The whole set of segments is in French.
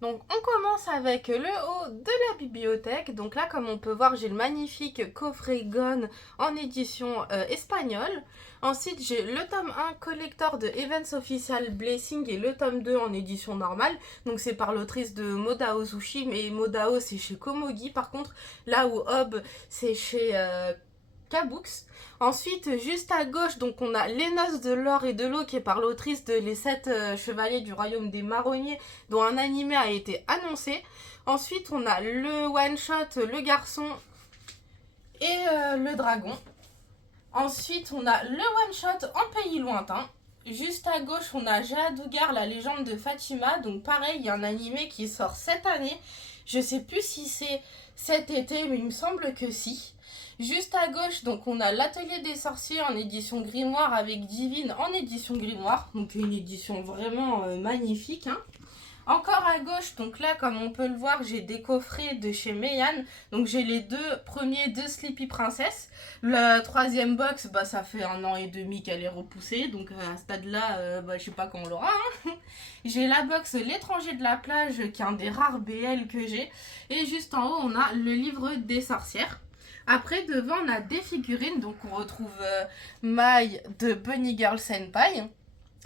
Donc on commence avec le haut de la bibliothèque. Donc là, comme on peut voir, j'ai le magnifique coffret Gone en édition espagnole. Ensuite, j'ai le tome 1 collector de Events Official Blessing et le tome 2 en édition normale. Donc c'est par l'autrice de Modao Zushi, mais Modao c'est chez Komogi par contre. Là où Hob c'est chez Kabooks. Ensuite, juste à gauche, donc on a Les Noces de l'Or et de l'Eau qui est par l'autrice de Les Sept Chevaliers du Royaume des Marronniers, dont un animé a été annoncé. Ensuite, on a le one-shot Le Garçon et le Dragon. Ensuite, on a le one-shot En Pays Lointain. Juste à gauche, on a Jadougar, la légende de Fatima. Donc pareil, il y a un animé qui sort cette année. Je sais plus si c'est cet été, mais il me semble que si. Juste à gauche, donc on a l'Atelier des sorciers en édition grimoire avec Divine en édition grimoire. Donc une édition vraiment magnifique. Hein. Encore à gauche, donc là, comme on peut le voir, j'ai des coffrets de chez Meian. Donc j'ai les deux premiers de Sleepy Princess. La troisième box, bah ça fait 1 an et demi qu'elle est repoussée. Donc à ce stade-là, je sais pas quand on l'aura. Hein. J'ai la box L'étranger de la plage, qui est un des rares BL que j'ai. Et juste en haut, on a le livre des sorcières. Après, devant, on a des figurines. Donc on retrouve Mai de Bunny Girl Senpai.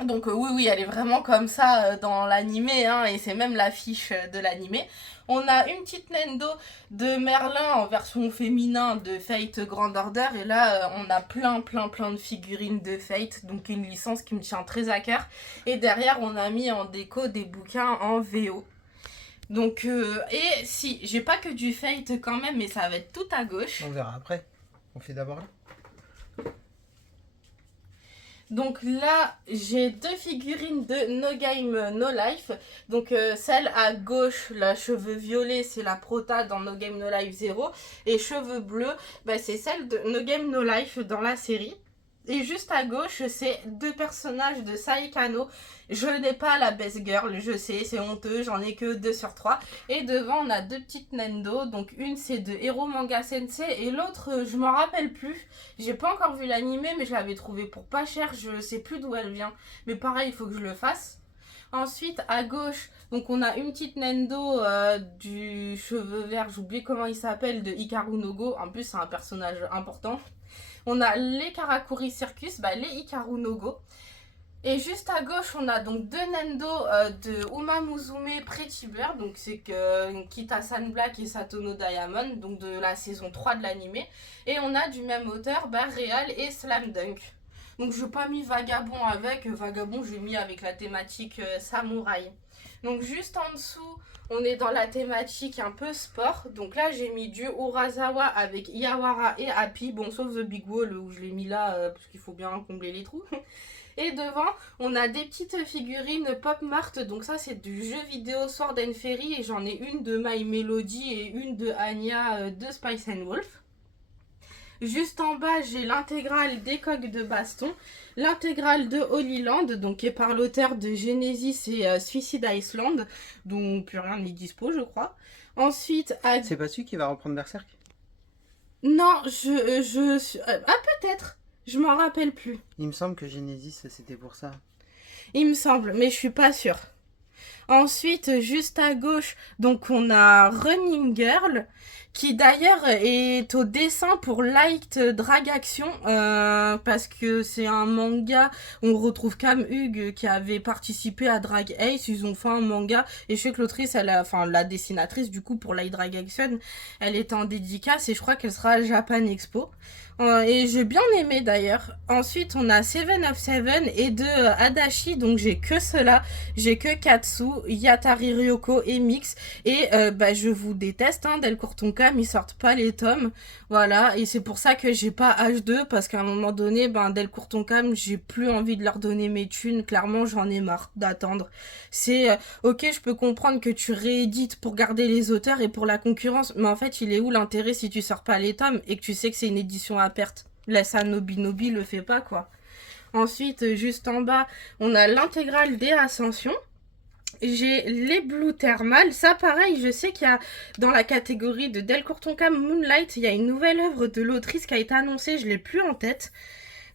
Donc oui, elle est vraiment comme ça dans l'animé, hein, et c'est même l'affiche de l'animé. On a une petite Nendo de Merlin en version féminin de Fate Grand Order, et là on a plein de figurines de Fate, donc une licence qui me tient très à cœur. Et derrière on a mis en déco des bouquins en VO. Donc, et si, j'ai pas que du Fate quand même, mais ça va être tout à gauche. On verra après. On fait d'abord là. Donc là, j'ai deux figurines de No Game No Life. Donc celle à gauche, la cheveux violets, c'est la prota dans No Game No Life 0. Et cheveux bleus, bah, c'est celle de No Game No Life dans la série. Et juste à gauche, c'est deux personnages de Saikano. Je n'ai pas la best girl, je sais, c'est honteux, j'en ai que 2 sur 3. Et devant, on a deux petites Nendo. Donc une, c'est de Hero Manga Sensei. Et l'autre, je m'en rappelle plus. J'ai pas encore vu l'animé, mais je l'avais trouvé pour pas cher. Je sais plus d'où elle vient. Mais pareil, il faut que je le fasse. Ensuite, à gauche, donc on a une petite Nendo du cheveu vert, j'oublie comment il s'appelle, de Hikaru no Go. En plus, c'est un personnage important. On a les Karakuri Circus, bah, les Hikaru no Go. Et juste à gauche, on a donc deux Nendo de Uma Musume Pretty Bird, donc c'est que Kita-san Black et Satono Diamond, donc de la saison 3 de l'animé. Et on a du même auteur, bah, Real et Slam Dunk. Donc je n'ai pas mis Vagabond avec, Vagabond je l'ai mis avec la thématique samouraï. Donc juste en dessous, on est dans la thématique un peu sport. Donc là, j'ai mis du Urasawa avec Iawara et Happy. Bon, sauf The Big Wall où je l'ai mis là parce qu'il faut bien combler les trous. Et devant, on a des petites figurines Pop Mart. Donc ça, c'est du jeu vidéo Sword and Fairy. Et j'en ai une de My Melody et une de Anya de Spice and Wolf. Juste en bas, j'ai l'intégrale des coques de baston, l'intégrale de Holy Land, donc qui est par l'auteur de Genesis et Suicide Island, dont plus rien n'est dispo, je crois. Ensuite, C'est pas celui qui va reprendre Berserk? non, ah, peut-être, je m'en rappelle plus. Il me semble que Genesis c'était pour ça. Il me semble, mais je suis pas sûre. Ensuite, juste à gauche, donc on a Running Girl, qui d'ailleurs est au dessin pour Light Drag Action, parce que c'est un manga, on retrouve Cam Hugh qui avait participé à Drag Ace, ils ont fait un manga, et je sais que l'autrice, enfin la dessinatrice du coup pour Light Drag Action, elle est en dédicace, et je crois qu'elle sera à Japan Expo. Et j'ai bien aimé d'ailleurs. Ensuite, on a Seven of Seven et de Adachi, donc j'ai que cela. J'ai que Katsu, Yatari Ryoko et Mix. Et je vous déteste, hein, Delcourt Tonkam, ils sortent pas les tomes. Voilà, et c'est pour ça que j'ai pas H2, parce qu'à un moment donné, Delcourt Tonkam, j'ai plus envie de leur donner mes thunes. Clairement, j'en ai marre d'attendre. C'est ok, je peux comprendre que tu réédites pour garder les auteurs et pour la concurrence, mais en fait, il est où l'intérêt si tu sors pas les tomes et que tu sais que c'est une édition à perte? Laisse à Nobi le fait pas, quoi. Ensuite, juste en bas, on a l'intégrale des Ascensions. J'ai les Blue Thermal. Ça, pareil, je sais qu'il y a dans la catégorie de Delcourt Tonkam Moonlight, il y a une nouvelle œuvre de l'autrice qui a été annoncée. Je l'ai plus en tête,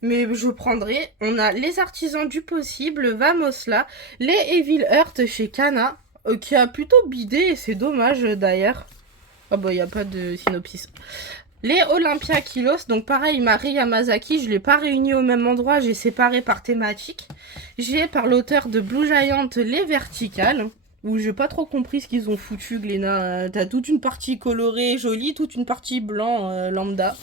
mais je prendrai. On a les Artisans du Possible, Vamos là, les Evil Heart chez Kana. qui a plutôt bidé, et c'est dommage d'ailleurs. Ah bah, il n'y a pas de synopsis. Les Olympia Kilos, donc pareil, Mari Yamazaki, je ne l'ai pas réuni au même endroit, j'ai séparé par thématique. J'ai par l'auteur de Blue Giant Les Verticales, où j'ai pas trop compris ce qu'ils ont foutu, Glénat. T'as toute une partie colorée, jolie, toute une partie blanc, lambda.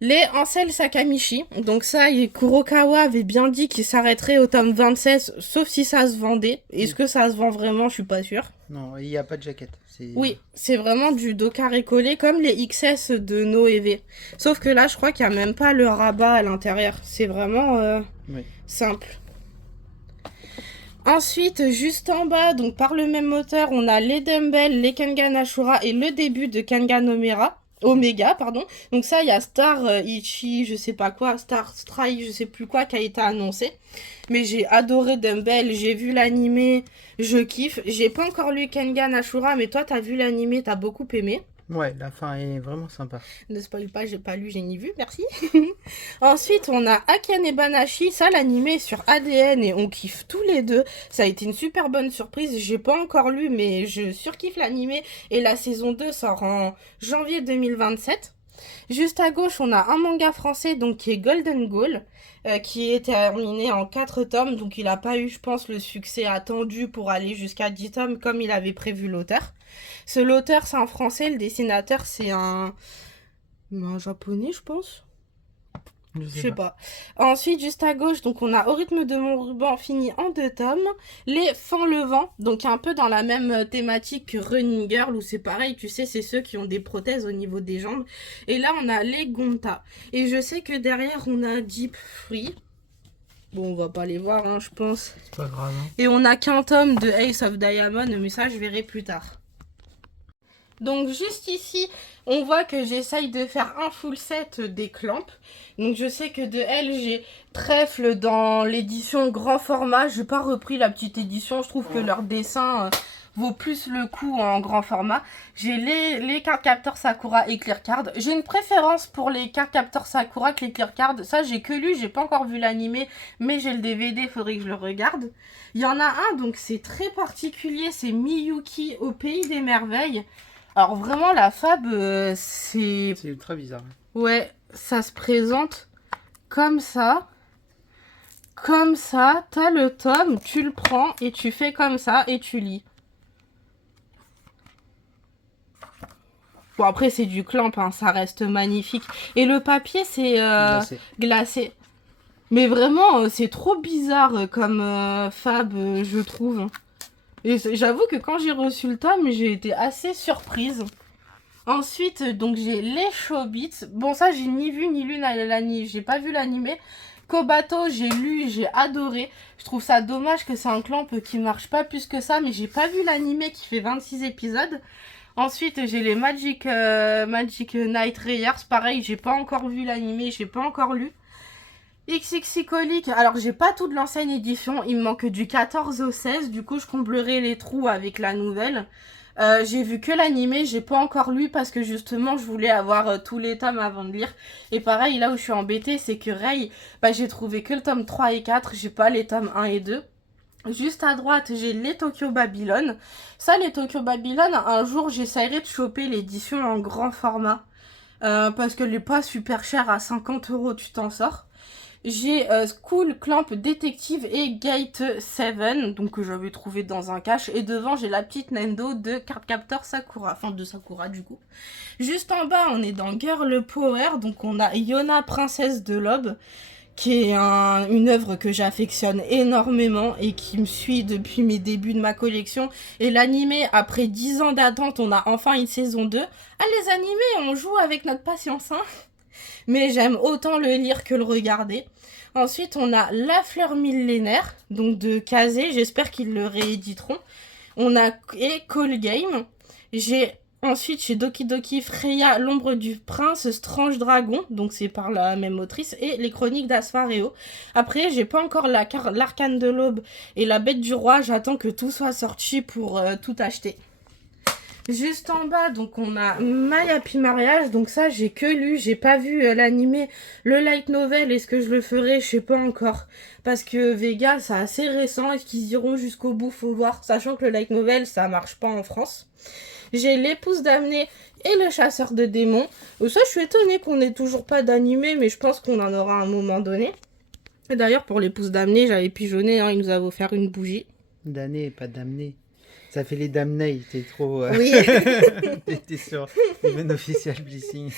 Les Ansel Sakamichi, donc ça, Kurokawa avait bien dit qu'il s'arrêterait au tome 26, sauf si ça se vendait. Est-ce que ça se vend vraiment? Je suis pas sûre. Non, il n'y a pas de jaquette. Oui, c'est vraiment du dos carré collé, comme les XS de Noévé. Sauf que là, je crois qu'il n'y a même pas le rabat à l'intérieur. C'est vraiment simple. Ensuite, juste en bas, donc par le même auteur, on a les Dumbbell, les Kengan Ashura et le début de Kengan Omega, pardon. Donc ça, il y a Star Ichi, je sais pas quoi, Star Strike, je sais plus quoi, qui a été annoncé. Mais j'ai adoré Dumbbell, j'ai vu l'animé, je kiffe. J'ai pas encore lu Kengan Ashura, mais toi, t'as vu l'animé, t'as beaucoup aimé. Ouais, la fin est vraiment sympa. Ne spoil pas, j'ai pas lu, j'ai ni vu, merci. Ensuite, on a Akane Banashi, ça l'animé sur ADN et on kiffe tous les deux. Ça a été une super bonne surprise, j'ai pas encore lu mais je surkiffe l'animé et la saison 2 sort en janvier 2027. Juste à gauche, on a un manga français donc qui est Golden Goal, qui est terminé en 4 tomes, donc il a pas eu, je pense, le succès attendu pour aller jusqu'à 10 tomes comme il avait prévu l'auteur. L'auteur, c'est un français, le dessinateur, c'est un japonais, je pense. Je sais pas. Ensuite, juste à gauche, donc on a Au rythme de mon ruban fini en 2 tomes. Les Fends le vent, donc un peu dans la même thématique que Running Girl, où c'est pareil, tu sais, c'est ceux qui ont des prothèses au niveau des jambes. Et là, on a les Gonta. Et je sais que derrière, on a Deep Free. Bon, on va pas les voir, hein, je pense. C'est pas grave. Hein. Et on a qu'un tome de Ace of Diamond, mais ça, je verrai plus tard. Donc juste ici, on voit que j'essaye de faire un full set des Clamp. Donc je sais que de elle, j'ai Trèfle dans l'édition grand format. Je n'ai pas repris la petite édition. Je trouve que leur dessin vaut plus le coup en grand format. J'ai les Card Captor Sakura et Clear Card. J'ai une préférence pour les Card Captor Sakura que les Clear Card. Ça, j'ai que lu, j'ai pas encore vu l'animé, mais j'ai le DVD, faudrait que je le regarde. Il y en a un, donc c'est très particulier, c'est Miyuki au pays des merveilles. Alors vraiment la fab c'est ultra bizarre. Ouais, ça se présente comme ça. Comme ça, t'as le tome, tu le prends et tu fais comme ça et tu lis. Bon après c'est du Clamp, hein, ça reste magnifique. Et le papier c'est glacé. Mais vraiment c'est trop bizarre comme fab je trouve. Et j'avoue que quand j'ai reçu le tome, j'ai été assez surprise. Ensuite, donc j'ai les Chobits. Bon, ça, j'ai ni vu ni lu l'anime. J'ai pas vu l'animé. Kobato, j'ai lu, j'ai adoré. Je trouve ça dommage que c'est un Clamp qui marche pas plus que ça, mais j'ai pas vu l'animé qui fait 26 épisodes. Ensuite, j'ai les Magic Knight Rayers. Pareil, j'ai pas encore vu l'animé, j'ai pas encore lu. XXicolique, alors j'ai pas toute l'ancienne édition, il me manque du 14 au 16, du coup je comblerai les trous avec la nouvelle. J'ai vu que l'animé, j'ai pas encore lu parce que justement je voulais avoir tous les tomes avant de lire. Et pareil, là où je suis embêtée, c'est que Rei, j'ai trouvé que le tome 3 et 4, j'ai pas les tomes 1 et 2. Juste à droite, j'ai les Tokyo Babylon. Ça, les Tokyo Babylon, un jour j'essaierai de choper l'édition en grand format. Parce qu'elle est pas super chère, à 50 €, tu t'en sors. J'ai School Clamp Detective et Gate 7, donc que j'avais trouvé dans un cache. Et devant, j'ai la petite Nendo de Card Captor Sakura, enfin de Sakura du coup. Juste en bas, on est dans Girl Power, donc on a Yona, Princesse de l'Aube, qui est une œuvre que j'affectionne énormément et qui me suit depuis mes débuts de ma collection. Et l'animé, après 10 ans d'attente, on a enfin une saison 2. Ah, les animés, on joue avec notre patience, hein. Mais j'aime autant le lire que le regarder. Ensuite, on a La Fleur Millénaire, donc de Kazé. J'espère qu'ils le rééditeront. On a et Call Game. Ensuite, chez Doki Doki, Freya, L'Ombre du Prince, Strange Dragon, donc c'est par la même autrice, et Les Chroniques d'Aspharéo. Après, j'ai pas encore l'Arcane de l'Aube et La Bête du Roi. J'attends que tout soit sorti pour tout acheter. Juste en bas, donc on a My Happy Mariage, donc ça j'ai que lu, j'ai pas vu l'animé, le light novel, est-ce que je le ferai, je sais pas encore, parce que Vega c'est assez récent, est-ce qu'ils iront jusqu'au bout, faut voir, sachant que le light novel ça marche pas en France. J'ai L'épouse damnée et le chasseur de démons, ça je suis étonnée qu'on ait toujours pas d'animé, mais je pense qu'on en aura à un moment donné. Et d'ailleurs pour l'épouse damnée, j'avais pigeonné, hein, il nous avait offert une bougie. Damné, pas damné. Ça fait les damnés, t'es trop... Oui. T'es sur Even Official Blessing.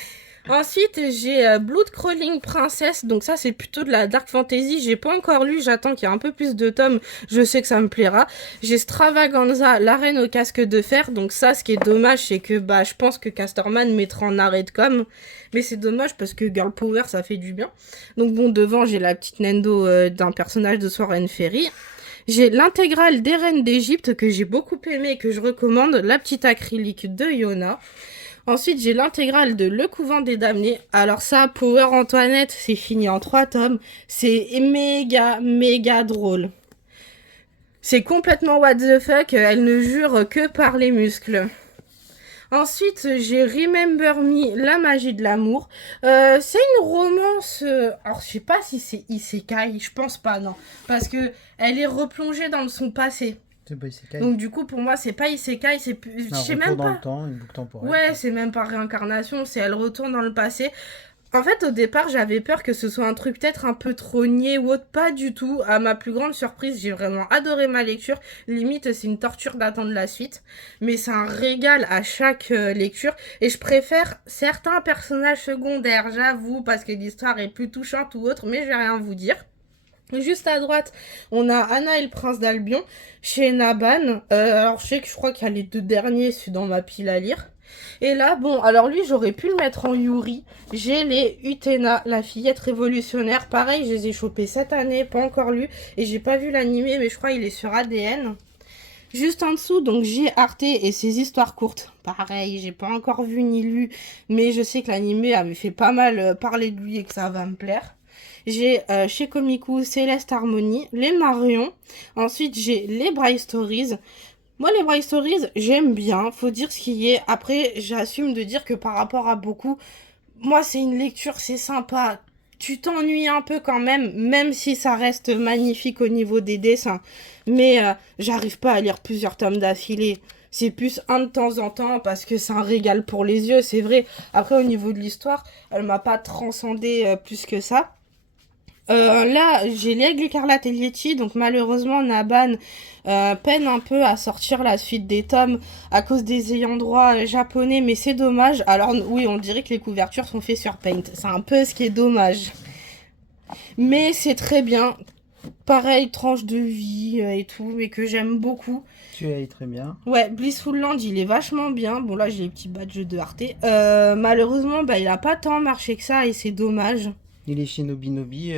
Ensuite, j'ai Blood Crawling Princess, donc ça c'est plutôt de la dark fantasy, j'ai pas encore lu, j'attends qu'il y ait un peu plus de tomes, je sais que ça me plaira. J'ai Stravaganza, la reine au casque de fer, donc ça ce qui est dommage c'est que je pense que Casterman mettra en arrêt de com, mais c'est dommage parce que Girl Power ça fait du bien. Donc bon, devant j'ai la petite Nendo d'un personnage de Soren Ferry. J'ai l'intégrale des reines d'Égypte que j'ai beaucoup aimé et que je recommande, la petite acrylique de Yona. Ensuite, j'ai l'intégrale de Le Couvent des Damnés. Alors ça, Power Antoinette, c'est fini en 3 tomes. C'est méga drôle. C'est complètement what the fuck, elle ne jure que par les muscles. Ensuite, j'ai Remember Me, La magie de l'amour. C'est une romance... alors, je sais pas si c'est isekai, je pense pas, non. Parce que elle est replongée dans son passé. C'est pas isekai. Donc, du coup, pour moi, c'est pas isekai, c'est... Je sais même dans pas. le temps, une boucle temporelle. Ouais, c'est même pas réincarnation, c'est elle retourne dans le passé. En fait, au départ, j'avais peur que ce soit un truc peut-être un peu trop niais ou autre. Pas du tout. À ma plus grande surprise, j'ai vraiment adoré ma lecture. Limite, c'est une torture d'attendre la suite. Mais c'est un régal à chaque lecture. Et je préfère certains personnages secondaires, j'avoue, parce que l'histoire est plus touchante ou autre. Mais je vais rien vous dire. Juste à droite, on a Anna et le prince d'Albion chez Naban. Alors, je crois qu'il y a les 2 derniers, c'est dans ma pile à lire. Et là, bon, alors lui, j'aurais pu le mettre en Yuri. J'ai les Utena, la fillette révolutionnaire. Pareil, je les ai chopés cette année, pas encore lu. Et j'ai pas vu l'animé, mais je crois qu'il est sur ADN. Juste en dessous, donc j'ai Arte et ses histoires courtes. Pareil, j'ai pas encore vu ni lu, mais je sais que l'animé avait fait pas mal parler de lui et que ça va me plaire. J'ai chez Komiku Céleste Harmonie, les Marion. Ensuite, j'ai les Bright Stories. Moi, les Bright Stories, j'aime bien, faut dire ce qui est. Après, j'assume de dire que par rapport à beaucoup, moi, c'est une lecture, c'est sympa. Tu t'ennuies un peu quand même, même si ça reste magnifique au niveau des dessins. Mais j'arrive pas à lire plusieurs tomes d'affilée. C'est plus un de temps en temps parce que c'est un régal pour les yeux, c'est vrai. Après, au niveau de l'histoire, elle m'a pas transcendé plus que ça. Là, j'ai l'Aigle écarlate et Yeti, donc malheureusement, Naban peine un peu à sortir la suite des tomes à cause des ayants droit japonais, mais c'est dommage. Alors oui, on dirait que les couvertures sont faites sur Paint, c'est un peu ce qui est dommage. Mais c'est très bien. Pareil, tranche de vie et tout, mais que j'aime beaucoup. Tu ailles très bien. Ouais, Blissful Land, il est vachement bien. Bon, là, j'ai les petits badges de Arte. Malheureusement, il a pas tant marché que ça et c'est dommage. Il est chez Nobinobi.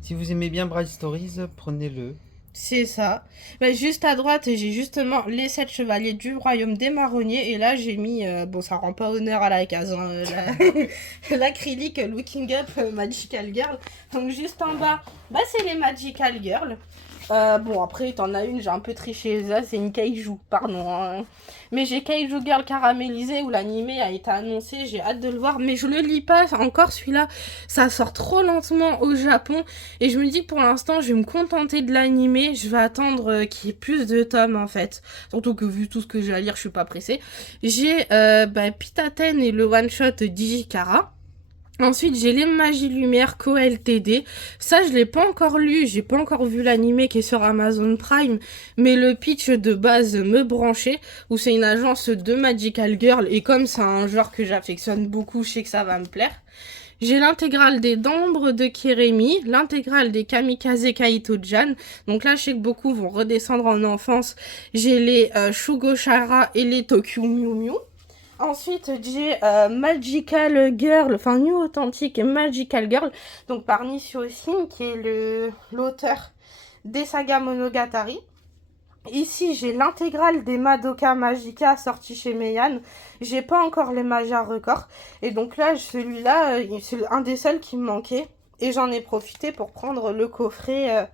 Si vous aimez bien Bright Stories, prenez-le. C'est ça. Juste à droite, j'ai justement les 7 chevaliers du royaume des marronniers. Et là, j'ai mis... bon, ça rend pas honneur à la case. Hein, l'acrylique Looking Up Magical Girl. Donc, juste en bas, c'est les Magical Girls. Bon, après, t'en as une, j'ai un peu triché. Ça, c'est une Kaiju, pardon. Hein. Mais j'ai Kaiju Girl caramélisé où l'animé a été annoncé. J'ai hâte de le voir. Mais je le lis pas encore, celui-là. Ça sort trop lentement au Japon. Et je me dis que pour l'instant, je vais me contenter de l'animé. Je vais attendre qu'il y ait plus de tomes, en fait. Surtout que vu tout ce que j'ai à lire, je suis pas pressée. J'ai Pitaten et le one-shot Digikara. Ensuite, j'ai les Magies Lumière Co-LTD. Ça, je l'ai pas encore lu. J'ai pas encore vu l'animé qui est sur Amazon Prime. Mais le pitch de base me branchait. Où c'est une agence de Magical Girl. Et comme c'est un genre que j'affectionne beaucoup, je sais que ça va me plaire. J'ai l'intégrale des D'Ambre de Kiremi. L'intégrale des Kamikaze Kaito-Jan. Donc là, je sais que beaucoup vont redescendre en enfance. J'ai les Shugoshara et les Tokyo Mew Mew. Ensuite, j'ai Magical Girl, enfin New Authentic Magical Girl, donc par Nishio Shin, qui est l'auteur des sagas Monogatari. Ici, j'ai l'intégrale des Madoka Magica sortie chez Meian. J'ai pas encore les Magia Record. Et donc là, celui-là, c'est un des seuls qui me manquait. Et j'en ai profité pour prendre le coffret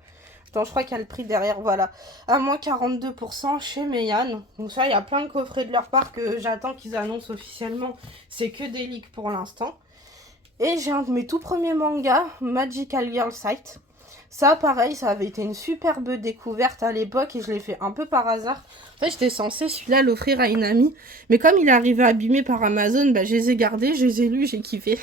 Attends, je crois qu'il y a le prix derrière, voilà. À moins 42% chez Meian. Donc ça, il y a plein de coffrets de leur part que j'attends qu'ils annoncent officiellement. C'est que des leaks pour l'instant. Et j'ai un de mes tout premiers mangas, Magical Girl Sight. Ça, pareil, ça avait été une superbe découverte à l'époque et je l'ai fait un peu par hasard. En fait, j'étais censée celui-là l'offrir à une amie. Mais comme il est arrivé abîmé par Amazon, bah, je les ai gardés, je les ai lus, j'ai kiffé.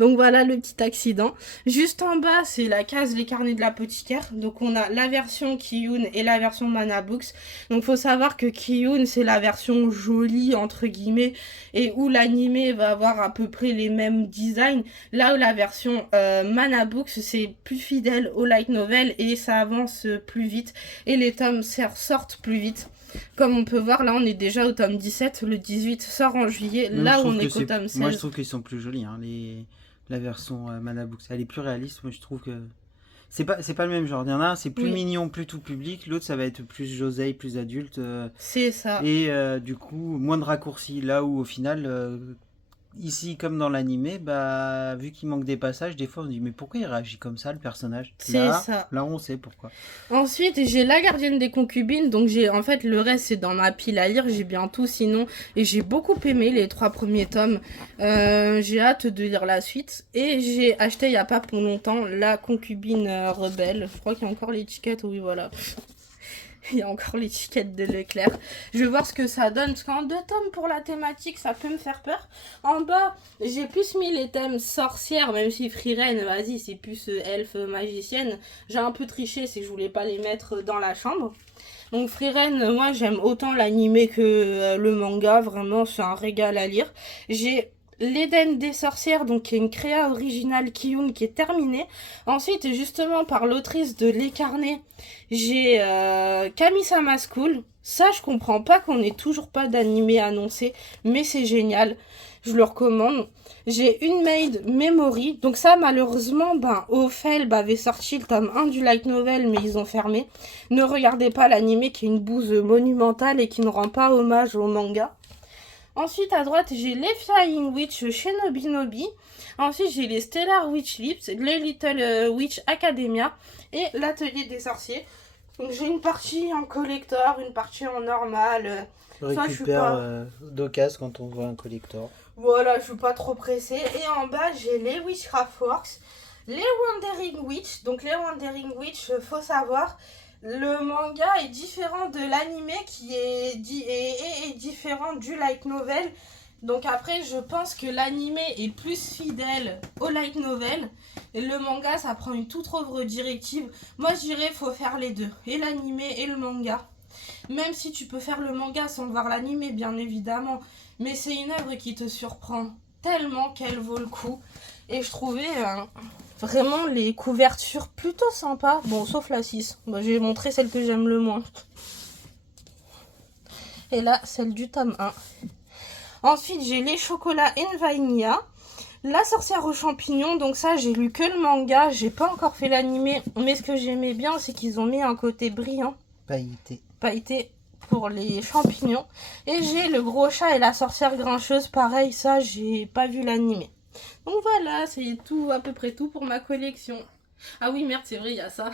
Donc voilà le petit accident. Juste en bas, c'est la case Les Carnets de l'apothicaire. Donc on a la version Kiyun et la version Mana Books. Donc faut savoir que Kiyun, c'est la version jolie, entre guillemets, et où l'animé va avoir à peu près les mêmes designs. Là où la version Mana Books, c'est plus fidèle au light novel et ça avance plus vite. Et les tomes sortent plus vite. Comme on peut voir, là on est déjà au tome 17, le 18 sort en juillet, Même, là je où trouve on que est qu'au tome 16. moi, je trouve qu'ils sont plus jolis, hein, la version Mana Books. Elle est plus réaliste, moi je trouve que... C'est pas le même genre. Il y en a un, c'est plus Oui. mignon, plus tout public. L'autre, ça va être plus Josei, plus adulte. C'est ça. Et du coup, moins de raccourcis. Là où au final, ici comme dans l'animé, bah, vu qu'il manque des passages, des fois on dit mais pourquoi il réagit comme ça le personnage? C'est ça. Là on sait pourquoi. Ensuite, j'ai La Gardienne des Concubines, donc j'ai en fait le reste c'est dans ma pile à lire, j'ai bien tout sinon, et j'ai beaucoup aimé les 3 premiers tomes. J'ai hâte de lire la suite, et j'ai acheté il y a pas pour longtemps La Concubine Rebelle. Je crois qu'il y a encore l'étiquette, oui voilà. Il y a encore l'étiquette de Leclerc. Je vais voir ce que ça donne. Parce qu'en 2 tomes pour la thématique, ça peut me faire peur. En bas, j'ai plus mis les thèmes sorcières. Même si Frieren, vas-y, c'est plus elfe magicienne. J'ai un peu triché, c'est que je voulais pas les mettre dans la chambre. Donc Frieren, moi j'aime autant l'animé que le manga. Vraiment, c'est un régal à lire. J'ai L'Éden des sorcières, donc qui est une créa originale Kiyun qui est terminée. Ensuite, justement, par l'autrice de Les Carnets, j'ai Kami-sama School. Ça, je comprends pas qu'on ait toujours pas d'animé annoncé, mais c'est génial. Je le recommande. J'ai Une Maid Memory. Donc ça, malheureusement, Ophel avait sorti le tome 1 du light novel, mais ils ont fermé. Ne regardez pas l'animé qui est une bouse monumentale et qui ne rend pas hommage au manga. Ensuite, à droite, j'ai les Flying Witch chez Nobinobi. Ensuite, j'ai les Stellar Witch Lips, les Little Witch Academia et l'Atelier des Sorciers. Donc, j'ai une partie en collector, une partie en normal. On récupère d'occasion quand on voit un collector. Voilà, je suis pas trop pressée. Et en bas, j'ai les Witchcraft Works, les Wandering Witch. Donc, les Wandering Witch, faut savoir... Le manga est différent de l'anime qui est différent du light novel. Donc après, je pense que l'anime est plus fidèle au light novel. Et le manga, ça prend une toute autre directive. Moi, je dirais faut faire les deux. Et l'anime et le manga. Même si tu peux faire le manga sans voir l'anime, bien évidemment. Mais c'est une œuvre qui te surprend tellement qu'elle vaut le coup. Et je trouvais... vraiment les couvertures plutôt sympas. Bon, sauf la 6. Bah, je vais montrer celle que j'aime le moins. Et là, celle du tome 1. Ensuite, j'ai les chocolats Envainia. La sorcière aux champignons. Donc ça, j'ai lu que le manga. J'ai pas encore fait l'animé. Mais ce que j'aimais bien, c'est qu'ils ont mis un côté brillant. Pailleté pour les champignons. Et j'ai le gros chat et la sorcière grincheuse. Pareil, ça, j'ai pas vu l'animé. Donc voilà, c'est tout, à peu près tout pour ma collection. Ah oui, merde, c'est vrai, il y a ça.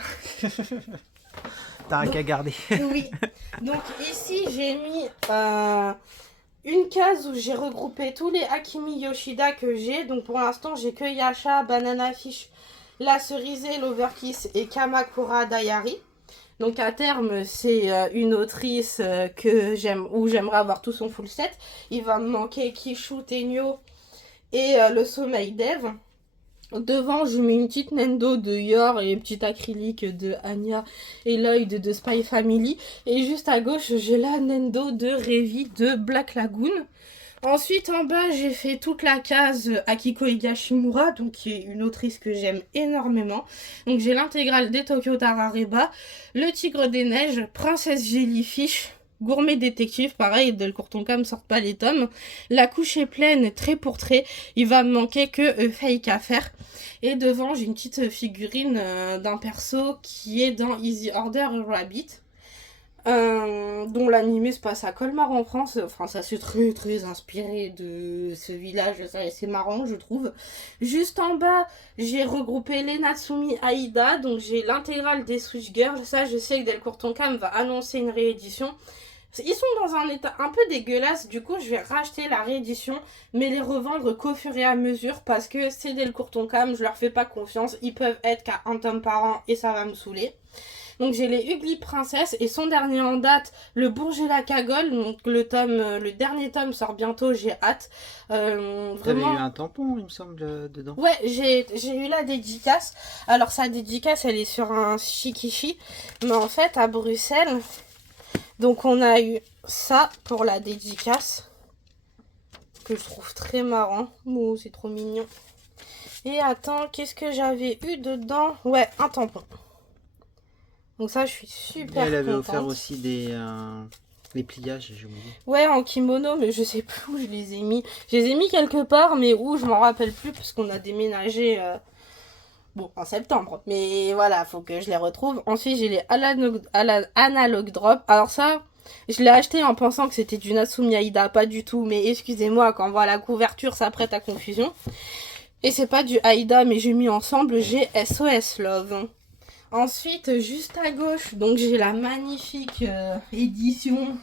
T'as un qu'à garder. Oui. Donc ici, j'ai mis une case où j'ai regroupé tous les Akimi Yoshida que j'ai. Donc pour l'instant, j'ai que Yasha, Banana Fish, La Cerisée, l'Overkiss et Kamakura Diary. Donc à terme, c'est une autrice que j'aime, où j'aimerais avoir tout son full set. Il va me manquer Kishu Tenyo et le sommeil d'Eve. Devant, je mets une petite Nendo de Yor et une petite acrylique de Anya et Lloyd de Spy Family. Et juste à gauche, j'ai la Nendo de Revi de Black Lagoon. Ensuite, en bas, j'ai fait toute la case Akiko Higashimura, donc qui est une autrice que j'aime énormément. Donc j'ai l'intégrale des Tokyo Tarareba, Le Tigre des Neiges, Princesse Jellyfish, Gourmet détective, pareil, Delcourt Tonka me sort pas les tomes. La couche est pleine, trait pour trait. Il va me manquer que Fake à faire. Et devant, j'ai une petite figurine d'un perso qui est dans Easy Order Rabbit. dont l'animé se passe à Colmar en France. Enfin, ça c'est très très inspiré de ce village, c'est marrant, je trouve. Juste en bas, j'ai regroupé les Natsumi Aida, donc j'ai l'intégrale des Switch Girls. Ça, je sais que Delcourt Tonkam va annoncer une réédition. Ils sont dans un état un peu dégueulasse, du coup je vais racheter la réédition, mais les revendre qu'au fur et à mesure, parce que c'est Delcourt Tonkam, je leur fais pas confiance, ils peuvent être qu'à un tome par an et ça va me saouler. Donc j'ai les Ugly Princess et son dernier en date, le Bourget la Cagole. Donc le dernier tome sort bientôt, j'ai hâte. T'avais eu Vraiment. un tampon, il me semble, dedans. Ouais, j'ai eu la dédicace. Alors sa dédicace, elle est sur un shikishi. Mais en fait, à Bruxelles, donc on a eu ça pour la dédicace. Que je trouve très marrant. Oh, c'est trop mignon. Et attends, qu'est-ce que j'avais eu dedans? Ouais, un tampon. Donc ça, je suis super Elle avait contente. offert aussi les pliages, j'ai oublié. Ouais, en kimono, mais je sais plus où je les ai mis. Je les ai mis quelque part, mais où, je m'en rappelle plus, parce qu'on a déménagé, bon, en septembre. Mais voilà, faut que je les retrouve. Ensuite, j'ai les Analog Drop. Alors ça, je l'ai acheté en pensant que c'était du Natsumi Aida, pas du tout. Mais excusez-moi, quand on voit la couverture, ça prête à confusion. Et c'est pas du Aida, mais j'ai mis ensemble, j'ai SOS Love. Ensuite, juste à gauche, donc j'ai la magnifique édition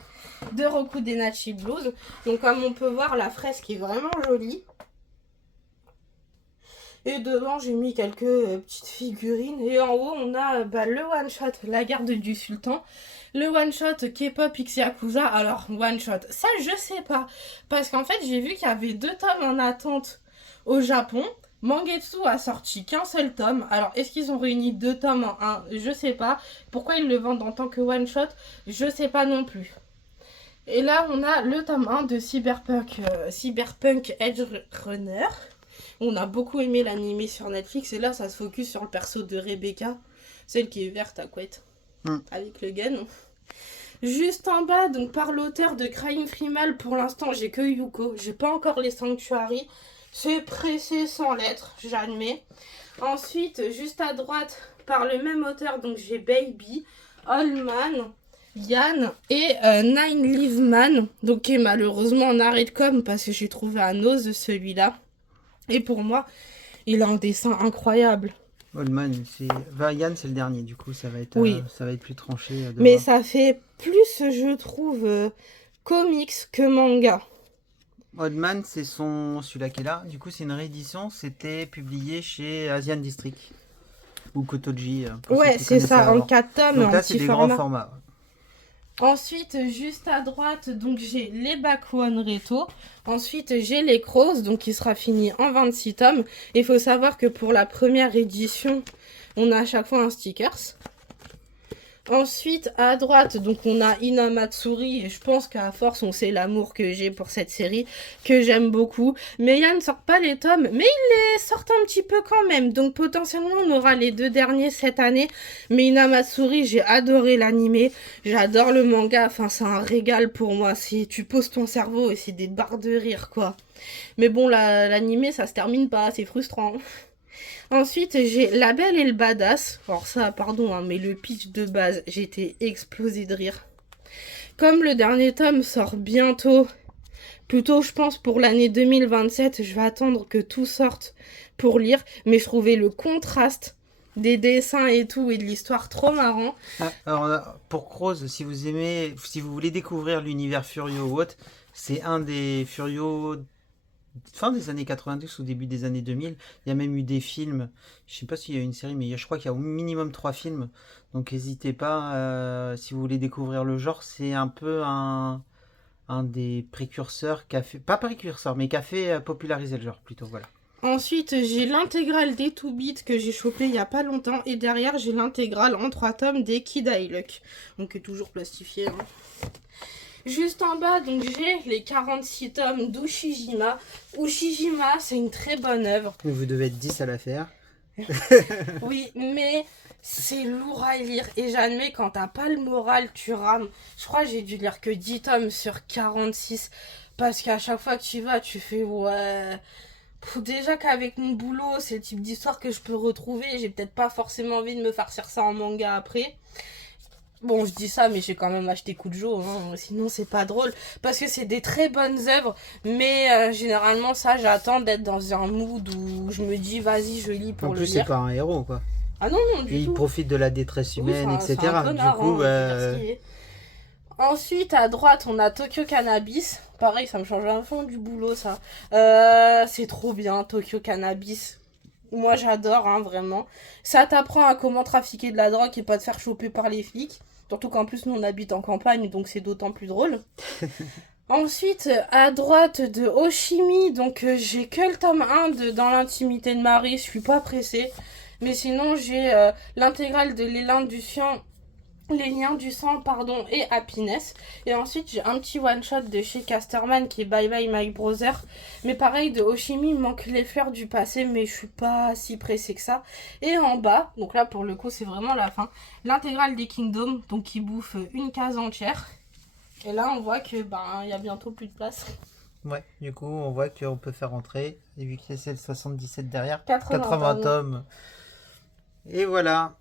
de Roku Denachi Blues. Donc comme on peut voir, la fresque est vraiment jolie. Et devant, j'ai mis quelques petites figurines. Et en haut, on a le one-shot, la garde du sultan. Le one-shot K-pop X Yakuza. Alors, one-shot, ça je sais pas. Parce qu'en fait, j'ai vu qu'il y avait 2 tomes en attente au Japon. Mangetsu a sorti qu'un seul tome. Alors, est-ce qu'ils ont réuni 2 tomes en un? Je sais pas. Pourquoi ils le vendent en tant que one-shot? Je sais pas non plus. Et là, on a le tome 1 de Cyberpunk Edge Runner. On a beaucoup aimé l'animé sur Netflix. Et là, ça se focus sur le perso de Rebecca. Celle qui est verte à couette. Avec le gun. Juste en bas, donc par l'auteur de Crying Freemal, pour l'instant, j'ai que Yuko. J'ai pas encore les Sanctuary. C'est pressé sans lettres, j'admets. Ensuite, juste à droite, par le même auteur, donc j'ai Baby, Allman, Yann et Nine Live Man, donc qui est malheureusement en arrêt de com parce que j'ai trouvé un ose celui-là. Et pour moi, il a un dessin incroyable. Oldman, Yann, c'est le dernier, du coup, ça va être, Oui. ça va être plus tranché. Mais ça fait plus, je trouve, comics que manga. Oldman, c'est celui-là qui est là. Du coup, c'est une réédition. C'était publié chez Asian District ou Kotoji. Ouais, c'est ça, en 4 tomes. Donc là, en c'est petit des format. grands formats. Ensuite, juste à droite, donc j'ai les Back One Reto. Ensuite, j'ai les Crows, donc qui sera fini en 26 tomes. Il faut savoir que pour la première édition, on a à chaque fois un stickers. Ensuite, à droite, donc on a Inamatsuri, et je pense qu'à force, on sait l'amour que j'ai pour cette série, que j'aime beaucoup. Mais Yann ne sort pas les tomes, mais il les sort un petit peu quand même. Donc potentiellement, on aura les 2 derniers cette année. Mais Inamatsuri, j'ai adoré l'animé, j'adore le manga, enfin c'est un régal pour moi. Tu poses ton cerveau et c'est des barres de rire, quoi. Mais bon, l'animé, ça se termine pas, c'est frustrant. Ensuite, j'ai La Belle et le Badass. Alors ça, pardon, hein, mais le pitch de base, j'étais explosée de rire. Comme le dernier tome sort bientôt, plutôt je pense pour l'année 2027, je vais attendre que tout sorte pour lire. Mais je trouvais le contraste des dessins et tout et de l'histoire trop marrant. Alors, pour Crows, si vous voulez découvrir l'univers Furio ou autre, c'est un des Furio fin des années 90 ou début des années 2000. Il y a même eu des films. Je sais pas s'il y a une série, mais je crois qu'il y a au minimum 3 films. Donc n'hésitez pas, si vous voulez découvrir le genre, c'est un peu un des précurseurs qui a fait, pas précurseur, mais qui a fait populariser le genre plutôt, voilà. Ensuite, j'ai l'intégrale des 2-bits que j'ai chopé il y a pas longtemps. Et derrière, j'ai l'intégrale en 3 tomes des Kid I Luck. Donc, toujours plastifié. Hein. Juste en bas, donc j'ai les 46 tomes d'Ushijima. Ushijima, c'est une très bonne œuvre. Vous devez être 10 à la faire. Oui, mais c'est lourd à lire. Et j'admets, quand t'as pas le moral, tu rames. Je crois que j'ai dû lire que 10 tomes sur 46. Parce qu'à chaque fois que tu vas, tu fais ouais. Déjà qu'avec mon boulot, c'est le type d'histoire que je peux retrouver. J'ai peut-être pas forcément envie de me farcir ça en manga après. Bon, je dis ça, mais j'ai quand même acheté Kujo, hein, sinon c'est pas drôle. Parce que c'est des très bonnes œuvres, mais généralement, ça, j'attends d'être dans un mood où je me dis, vas-y, je lis En pour le plus, c'est lire. pas un héros, quoi. Ah non, non, du Et il tout. profite de la détresse Oui, humaine, c'est un etc. Du connard, coup, hein, je veux dire ce qu'il est. Ensuite, à droite, on a Tokyo Cannabis. Pareil, ça me change un fond du boulot, ça. C'est trop bien, Tokyo Cannabis. Moi, j'adore, hein, vraiment. Ça t'apprend à comment trafiquer de la drogue et pas te faire choper par les flics. Surtout qu'en plus, nous, on habite en campagne, donc c'est d'autant plus drôle. Ensuite, à droite de Oshimi, donc j'ai que le tome 1 de Dans l'intimité de Marie, je suis pas pressée. Mais sinon, j'ai l'intégrale de Les liens du sang, pardon, et Happiness. Et ensuite, j'ai un petit one-shot de chez Casterman qui est Bye Bye My Brother. Mais pareil, de Oshimi, il manque les fleurs du passé, mais je suis pas si pressée que ça. Et en bas, donc là, pour le coup, c'est vraiment la fin, l'intégrale des Kingdoms, donc qui bouffe une case entière. Et là, on voit que il y a bientôt plus de place. ouais, du coup, on voit qu'on peut faire rentrer. Et vu qu'il y a celle 77 derrière, 80 80 tomes. tomes. Et voilà.